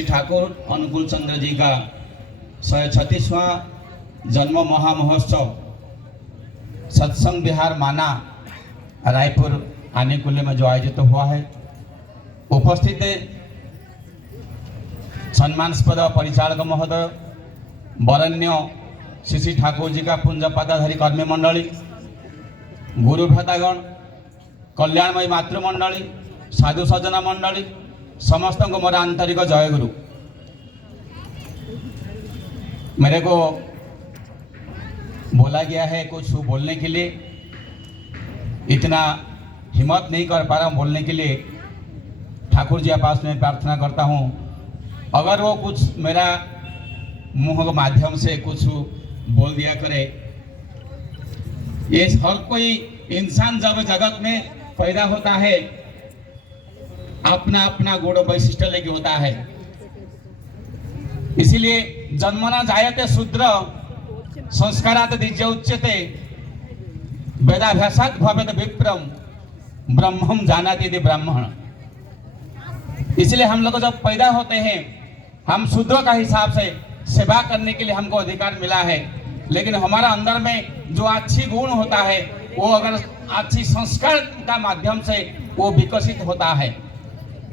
श्री ठाकुर अनुकूल चंद्र जी का 136वां जन्म महामहोत्सव सत्संग विहार माना रायपुर आनेकुल्य में जो आयोजित हुआ है, उपस्थित सम्मानास्पद परिचालक महोदय, वरण्य श्री ठाकुर जी का पुंज पदाधारी कर्मी मंडली, गुरु भ्रातागण, कल्याणमयी मातृमंडली, साधु सज्जना मंडली, समस्त को मेरा आंतरिक जय गुरु। मेरे को बोला गया है कुछ बोलने के लिए, इतना हिम्मत नहीं कर पा रहा हूँ बोलने के लिए। ठाकुर जी के पास में प्रार्थना करता हूँ, अगर वो कुछ मेरा मुंह के माध्यम से कुछ बोल दिया करे। ये हर कोई इंसान जब जगत में पैदा होता है अपना अपना गुण वैशिष्ट लेके होता है, इसीलिए जन्मना जायते शूद्र संस्कारात द्विज उच्यते वेदाभ्यासात् भवेत् विप्रम ब्रह्मम जानाति यदि ब्राह्मण। इसलिए हम लोग जब पैदा होते हैं हम शूद्र का हिसाब से सेवा करने के लिए हमको अधिकार मिला है, लेकिन हमारा अंदर में जो अच्छी गुण होता है वो अगर अच्छी संस्कार का माध्यम से वो विकसित होता है।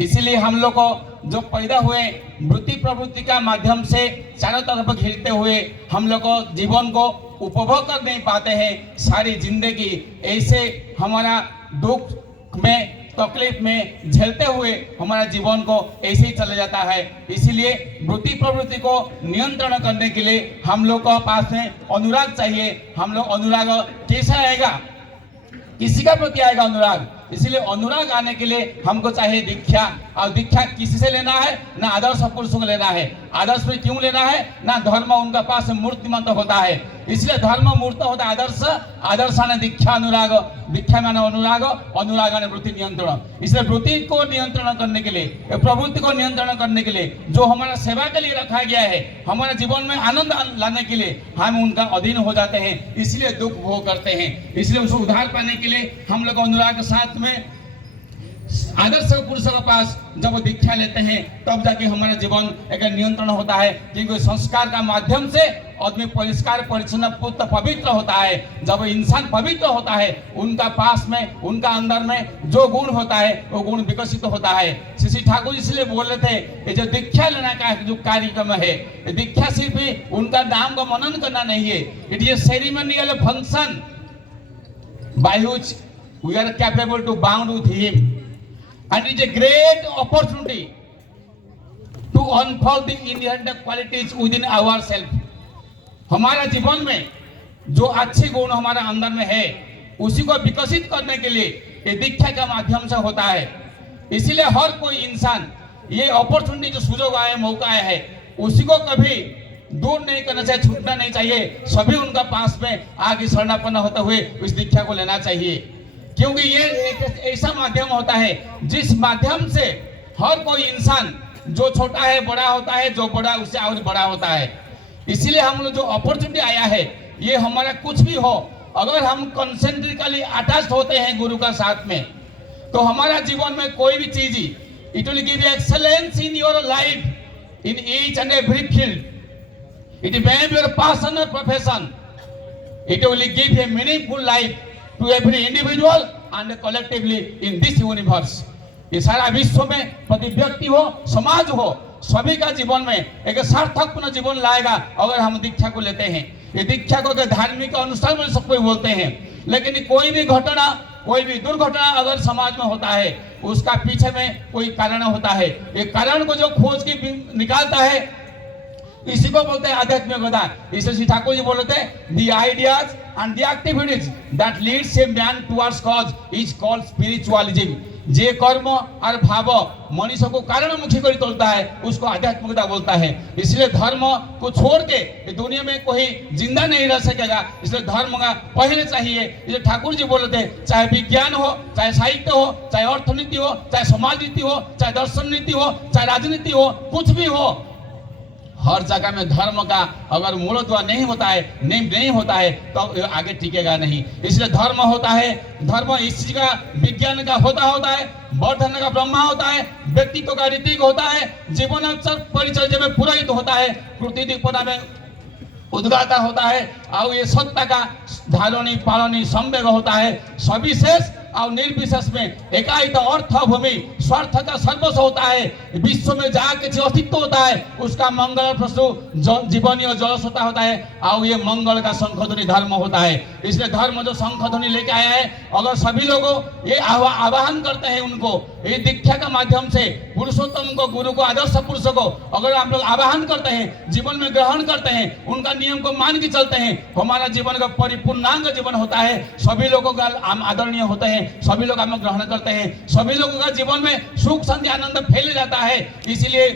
इसीलिए हम लोग को जो पैदा हुए वृत्ति प्रवृत्ति का माध्यम से चारों तरफ घिरते हुए हम लोग को जीवन को उपभोग कर नहीं पाते हैं। सारी जिंदगी ऐसे हमारा दुख में तकलीफ में झेलते हुए हमारा जीवन को ऐसे ही चले जाता है। इसीलिए वृत्ति प्रवृत्ति को नियंत्रण करने के लिए हम लोग को पास में अनुराग चाहिए। हम लोग अनुराग कैसा आएगा, किसी का प्रति आएगा अनुराग। इसलिए अनुराग आने के लिए हमको चाहिए दीक्षा, और दीक्षा किसी से लेना है ना आदर्श पुरुषों को लेना है। आदर्श में क्यों लेना है ना धर्म उनका पास मूर्तिमंत होता है, इसलिए धर्म मूर्त होता है आदर्श। आदर्श ने दीक्षा अनुराग, दीक्षा माने अनुराग, अनुराग ने वृत्ति नियंत्रण। इसलिए वृत्ति को नियंत्रण करने के लिए, प्रवृत्ति को नियंत्रण करने के लिए जो हमारा सेवा के लिए रखा गया है, हमारे जीवन में आनंद लाने के लिए हम उनका अधीन हो जाते हैं, इसलिए दुख भोग करते हैं। इसलिए उसको उद्धार पाने के लिए हम लोग अनुराग के साथ में आदर्श पुरुषों के पास जब दीक्षा लेते हैं तब जाके हमारा जीवन एक नियंत्रण होता है। क्योंकि संस्कार का माध्यम से आदमी परिष्कार परिच्छन्न पुत्र पवित्र होता है। जब इंसान पवित्र होता है उनका पास में उनका अंदर में जो गुण होता है वो गुण विकसित होता है। श्री ठाकुर इसलिए बोल रहे थे ये जो दीक्षा लेना का जो कार्यक्रम है, दीक्षा सिर्फ उनका नाम का मनन करना नहीं है, it is a ceremonial function by which we are capable to bound with him, and it is a great opportunity to unfold the inherent qualities within ourselves. हमारा जीवन में जो अच्छे गुण हमारे अंदर में है उसी को विकसित करने के लिए ये दीक्षा के माध्यम से होता है। इसीलिए हर कोई इंसान ये अपॉर्चुनिटी जो सुयोग आया मौका आया है उसी को कभी दूर नहीं करना चाहिए, छूटना नहीं चाहिए। सभी उनका पास में आगे शरणापन्न होते हुए इस दीक्षा को लेना चाहिए, क्योंकि ये एक ऐसा माध्यम होता है जिस माध्यम से हर कोई इंसान जो छोटा है बड़ा होता है, जो बड़ा उससे और बड़ा होता है। इसीलिए हम लोग जो अपॉर्चुनिटी आया है ये हमारा कुछ भी हो, अगर हम कंसेंट्रिकली अटैच्ड होते हैं गुरु का साथ में तो हमारा जीवन में कोई भी चीज it will give excellence in your life in each and every field. It may be your passion or profession. It will give a meaningful life to every individual and collectively in this universe. ये सारा विश्व में प्रति व्यक्ति हो, समाज हो, सभी का जीवन में एक सार्थकपूर्ण जीवन लाएगा अगर हम दीक्षा को लेते हैं। ये दीक्षा को धार्मिक अनुष्ठान में सब कोई बोलते हैं, लेकिन कोई भी घटना, कोई भी दुर्घटना अगर समाज में होता है उसका पीछे में कोई कारण होता है। ये कारण को जो खोज के निकालता है इसी को बोलते हैं आध्यात्मिकता। इसलिए श्री ठाकुर जी बोलते हैं the ideas and the activities that leads a man towards cause is called spiritualism. जे कर्म और भाव मनुष्य को कारणमुखी कर तोड़ता है उसको आध्यात्मिकता बोलता है। इसलिए धर्म को छोड़ के दुनिया में कोई जिंदा नहीं रह सकेगा, इसलिए धर्म का पहले चाहिए। इसलिए ठाकुर जी बोलते हैं चाहे विज्ञान हो, चाहे साहित्य हो, चाहे अर्थनीति हो, चाहे समाज नीति हो, चाहे दर्शन नीति हो, चाहे राजनीति हो, कुछ भी हो, हर जगह में धर्म का अगर मूलत्व नहीं होता है, नहीं होता है तो आगे टिकेगा नहीं। इसलिए धर्म होता है, धर्म इस चीज का विज्ञान का होता है, वर्धन का ब्रह्मा होता है, व्यक्तित्व का ऋतिक होता है, जीवन परिचर्या में पुरोहित होता है, कृतिपना में उद्गाता होता है, और ये सत्ता का धारणी पालनी संवेग होता है। सविशेष और निर्विशेष में एकाई तो अर्थ भूमि स्वार्थ का सर्वस्व होता है। विश्व में जहाँ किसी अस्तित्व होता है उसका मंगल प्रस्तु जीवनी और जलस्वता होता है, और ये मंगल का शंखध्वनि धर्म होता है। इसलिए धर्म जो शंखध्वनि लेके आया है, अगर सभी लोगों ये आवाहन करते हैं, उनको ये दीक्षा के माध्यम से पुरुषोत्तम को, गुरु को, आदर्श पुरुष को अगर आप लोग आवाहन करते हैं, जीवन में ग्रहण करते हैं, उनका नियम को मान के चलते हैं, हमारा जीवन का परिपूर्णांग जीवन होता है। सभी लोगों का आदरणीय होते हैं, सभी लोग हम ग्रहण करते हैं, सभी लोगों का जीवन में सुख शांति आनंद फैल जाता है। इसीलिए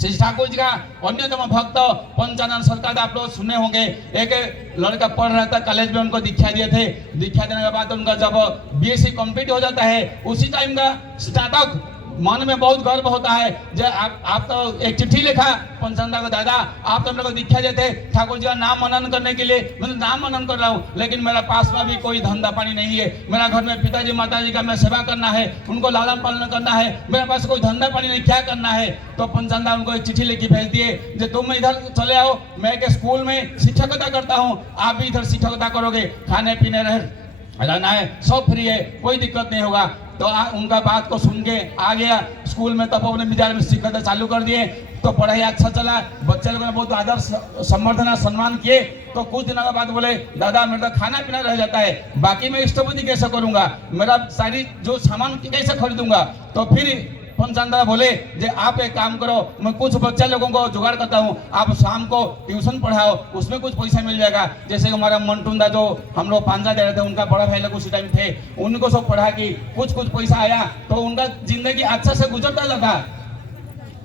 श्री ठाकुर जी का अन्यतम भक्त पंचानन सरकार आप लोग सुने होंगे। एक लड़का पढ़ रहा था कॉलेज में, उनको दीक्षा दिए थे। दीक्षा देने के बाद उनका जब बीएससी कंप्लीट हो जाता है, उसी टाइम का स्नातक मन में बहुत गर्व होता है। जो आप तो एक चिट्ठी लिखा पंचानंदा को, दादा आप तो मेरे को दीक्षा देते ठाकुर जी का नाम मनन करने के लिए, मैं नाम मनन कर रहा हूँ, लेकिन मेरा पास में भी कोई धंधा पानी नहीं है। मेरा घर में पिताजी माताजी का मैं सेवा करना है, उनको लालन पालन करना है, मेरे पास कोई धंधा पानी नहीं, क्या करना है। तो पंचानंदा उनको एक चिट्ठी लिखी भेज दिए, जो तुम इधर चले आओ, मैं एक स्कूल में शिक्षकता करता हूँ, आप भी इधर शिक्षकता करोगे, खाने पीने रहना है, सब फ्री है, कोई दिक्कत नहीं होगा। तो उनका बात को सुन के आ गया स्कूल में, तब अपने विद्यालय में शिक्षकता चालू कर दिए। तो पढ़ाई अच्छा चला, बच्चे लोगों ने बहुत आदर संवर्धना सम्मान किए। तो कुछ दिनों के बाद बोले, दादा मेरा तो खाना पीना रह जाता है, बाकी मैं इष्टपति कैसे करूंगा, मेरा सारी जो सामान कैसे खरीदूंगा। तो फिर पंचानंदा बोले, जे आप एक काम करो, मैं कुछ बच्चा लोगों को जुगाड़ करता हूँ, आप शाम को ट्यूशन पढ़ाओ, उसमें कुछ पैसा मिल जाएगा। जैसे हमारा मंटुंदा जो हम लोग पांजा दे रहे थे, उनका बड़ा भाई लोग उसी टाइम थे, उनको सब पढ़ा कि कुछ पैसा आया, तो उनका जिंदगी अच्छा से गुजरता लगा।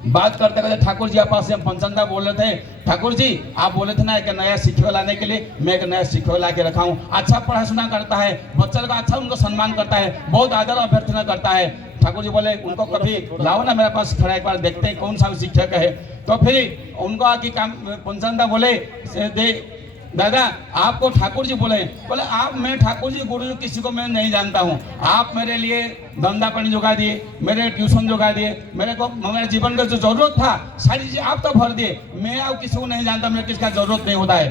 बात करते करते ठाकुर जी के पास पंचानंदा बोल रहे थे, ठाकुर जी आप बोले थे ना एक नया शिक्षक लाने के लिए, मैं एक नया शिक्षक ला के रखा हूँ, अच्छा पढ़ा सुना करता है, बच्चा लोग अच्छा उनको सम्मान करता है, बहुत आदर अभ्यर्थना करता है। ठाकुर जी बोले, उनको कभी लाओ ना मेरे पास, खड़ा एक बार देखते हैं कौन सा शिक्षक है। तो फिर उनको आके काम पंचानंदा बोले, दादा आपको ठाकुर जी बोले, आप, मैं ठाकुर जी गुरु जी किसी को मैं नहीं जानता हूँ, आप मेरे लिए धंधा पानी जुगा दिए, मेरे ट्यूशन जुगा दिए, मेरे जीवन का जो जरूरत था सारी चीजें आप तो भर दिए, मैं आप किसी को नहीं जानता, मेरे किसका जरूरत नहीं होता है।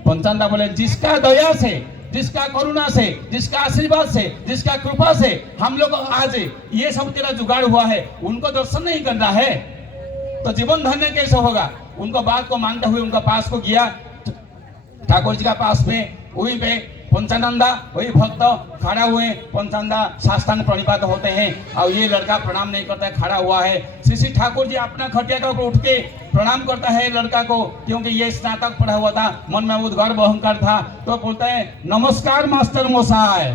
पंचानंदा बोले, जिसका दया से, जिसका करुणा से, जिसका आशीर्वाद से, जिसका कृपा से हम लोग आज ये सब तेरा जुगाड़ हुआ है, उनको दर्शन नहीं करना है तो जीवन धन्य कैसे होगा। उनको बात को मानते हुए उनका पास को गया, ठाकुर जी का पास में, वहीं पे पंचानंदा वही भक्त खड़ा हुए। पंचानंदा साष्टांग प्रणिपात होते हैं, और ये लड़का प्रणाम नहीं करता है, खड़ा हुआ है। श्री ठाकुर जी अपना खटिया का ऊपर उठ के प्रणाम करता है लड़का को, क्योंकि ये स्नातक पढ़ा हुआ था, मन में उद्गर्व अहंकार था। तो बोलते हैं, नमस्कार मास्टर मोसाय।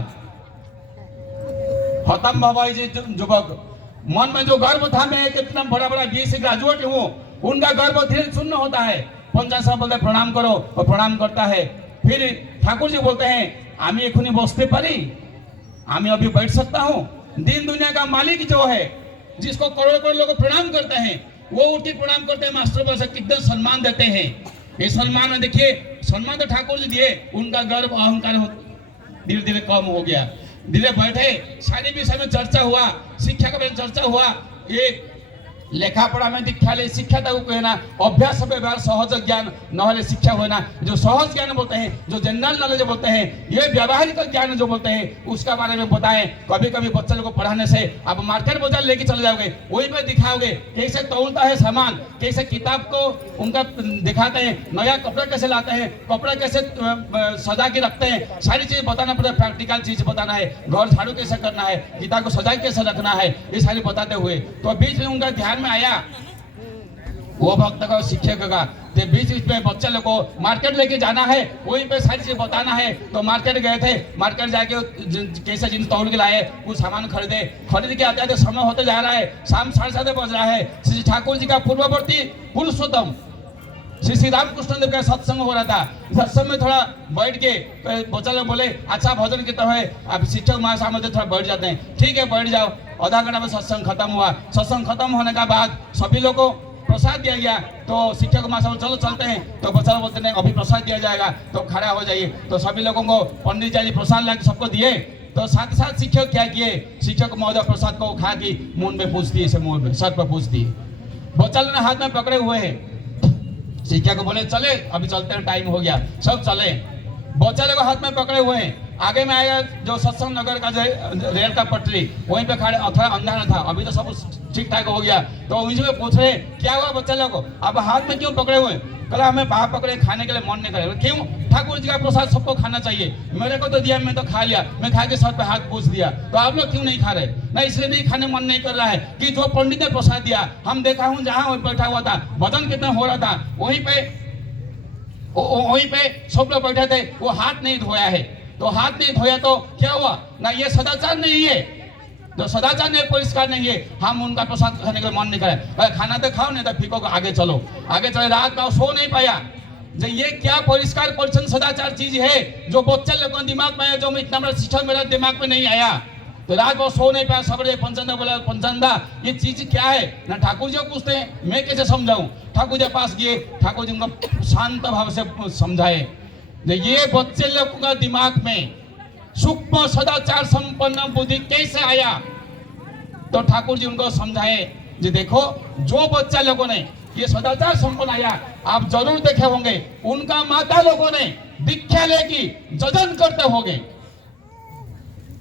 खत्म भवाई जी युवक, मन में जो गर्व था, मैं कितना बड़ा बीएससी ग्रेजुएट हूँ, उनका गर्व धीरे शून्य होता है। पंचानंद साहब बोलते प्रणाम करो, और प्रणाम करता है। फिर ठाकुर जी बोलते हैं, आमी एखुनी बसते पारी, आमी अभी बैठ सकता हूँ। दिन दुनिया का मालिक जो है, जिसको करोड़ लोग प्रणाम करते हैं, वो उठ के प्रणाम करते हैं। मास्टर बस कितना सम्मान देते हैं। ये सम्मान में देखिए, सम्मान तो ठाकुर जी दिए, उनका गर्व अहंकार धीरे धीरे कम हो गया। धीरे बैठे, सारे विषय में चर्चा हुआ, शिक्षा का चर्चा हुआ। ये लेखापढ़ा में दीक्षा ले शिक्षा कहना, अभ्यास व्यवहार सहज ज्ञान न शिक्षा होना। जो सहज ज्ञान बोलते हैं, जो जनरल नॉलेज बोलते हैं, ये व्यावहारिक ज्ञान जो बोलते हैं, उसका बारे में बताएं। कभी कभी बच्चे लोग को पढ़ाने से आप मार्केट बाजार लेके चले जाओगे, वहीं पर दिखाओगे कैसे तोलता है सामान, कैसे किताब को उनका दिखाते हैं, नया कपड़ा कैसे लाते हैं, कपड़ा कैसे सजा के रखते हैं, सारी चीज बताना पड़ता है। प्रैक्टिकल चीज बताना है, घर झाड़ू कैसे करना है, किताब को सजा कैसे रखना है, ये सारी बताते हुए। तो बीच में उनका ध्यान में आया वो भक्त का, शिक्षक का, तो बीच में बच्चे लोग को मार्केट लेके जाना है, वहीं पे सारी चीज बताना है। तो मार्केट गए थे, मार्केट जाके कैसे जिन तौल के लाए, कुछ सामान खरीद के आते आते समय होते जा रहा है, शाम 7:30 बज रहा है। श्री ठाकुर जी का पूर्ववर्ती पुरुषोत्तम श्री रामकृष्ण देव का सत्संग हो रहा था। सत्संग में थोड़ा बैठ के बच्चा लोग बोले, अच्छा भजन कितना है, अब शिक्षक महाराज सामने थोड़ा बैठ जाते हैं, ठीक है बैठ जाओ। आधा घंटा में सत्संग खत्म हुआ। सत्संग खत्म होने के बाद सभी लोग को प्रसाद दिया गया तो शिक्षक महाशय चलो चलते हैं, तो बच्चा बोलते नहीं अभी प्रसाद दिया जाएगा, तो खड़ा हो जाइए। तो सभी लोगों को पंडित जी प्रसाद ला सबको दिए। तो साथ ही साथ शिक्षक क्या किए, शिक्षक महोदय प्रसाद को खा के मुंह में पूछ दिए, मुंह में सर पर पूछ दिए। बच्चा लोग हाथ में पकड़े हुए हैं। शिक्षक को बोले चले अभी चलते हैं, टाइम हो गया, सब चले। बच्चा लोग हाथ में पकड़े हुए हैं। आगे में आएगा जो सत्संग नगर का रेल का पटरी, वहीं पे खड़े, थोड़ा अंधारा था, अभी तो सब ठीक ठाक हो गया। तो उन्हीं में पूछ रहे क्या हुआ बच्चा लोग को, अब हाथ में क्यों पकड़े हुए? कला हमें बाप पकड़े, खाने के लिए मन नहीं करे। क्यों? ठाकुर जी का प्रसाद सबको खाना चाहिए, मेरे को तो दिया, मैं तो खा लिया, मैं खा के सर पे हाथ पूछ दिया, तो आप लोग क्यों नहीं खा रहे? नहीं इसलिए नहीं खाने मन नहीं कर रहा है कि जो पंडित ने प्रसाद दिया, हम देखा हूँ जहाँ बैठा हुआ था, भजन कितना हो रहा था, वहीं पे सब लोग बैठे थे, वो हाथ नहीं धोया है। तो हाथ नहीं धोया तो क्या हुआ? ना ये सदाचार नहीं है, तो सदाचार नहीं, परिष्कार नहीं है। हम उनका प्रसाद खाने का मन नहीं करे, खाना तो खाओ नहीं तो फीको को आगे चलो, आगे चले। रात में सो नहीं पाया। जो ये क्या परिष्कार परिच्छन सदाचार चीज है जो बच्चे लोगों के दिमाग में है, जो इतना बड़ा शिक्षा मेरा दिमाग में नहीं आया। तो रात भर सो नहीं पाया, सबरे पंचंदा बोला, पंचंदा ये चीज क्या है? ना ठाकुर जी को पूछते हैं, मैं कैसे समझाऊं? ठाकुर जी पास गए, ठाकुर जी उनको शांत भाव से समझाए। ये बच्चे लोगों का दिमाग में सूक्ष्म सदाचार संपन्न बुद्धि कैसे आया? तो ठाकुर जी उनको समझाए, जी देखो जो बच्चा लोगों ने ये सदाचार संपन्न आया, आप जरूर देखे होंगे उनका माता लोगों ने दीक्षा लेगी, जजन करते होंगे।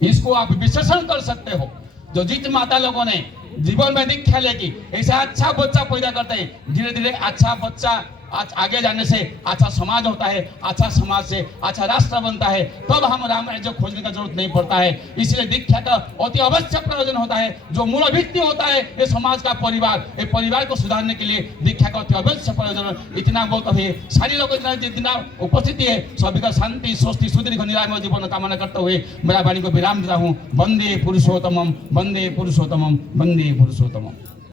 इसको आप विश्लेषण कर सकते हो। जो जित माता लोगों ने जीवन में दीक्षा लेगी, ऐसा अच्छा बच्चा पैदा करते हैं। धीरे धीरे अच्छा बच्चा आगे जाने से अच्छा समाज होता है, अच्छा समाज से अच्छा राष्ट्र बनता है, तब हम राम राज्य खोजने का जरूरत नहीं पड़ता है। इसलिए दीक्षा का अति आवश्यक प्रयोजन होता है। जो मूल भित्ति होता है ये समाज का परिवार, ये परिवार को सुधारने के लिए दीक्षा का अति आवश्यक प्रयोजन। इतना बहुत है, सारी लोग जितना उपस्थिति है, सभी का शांति स्वस्थ सुदीर्घ निरामय जीवन कामना करते हुए मेरा वाणी को विराम देता हूँ। वंदे पुरुषोत्तमम, वंदे पुरुषोत्तमम, वंदे पुरुषोत्तमम।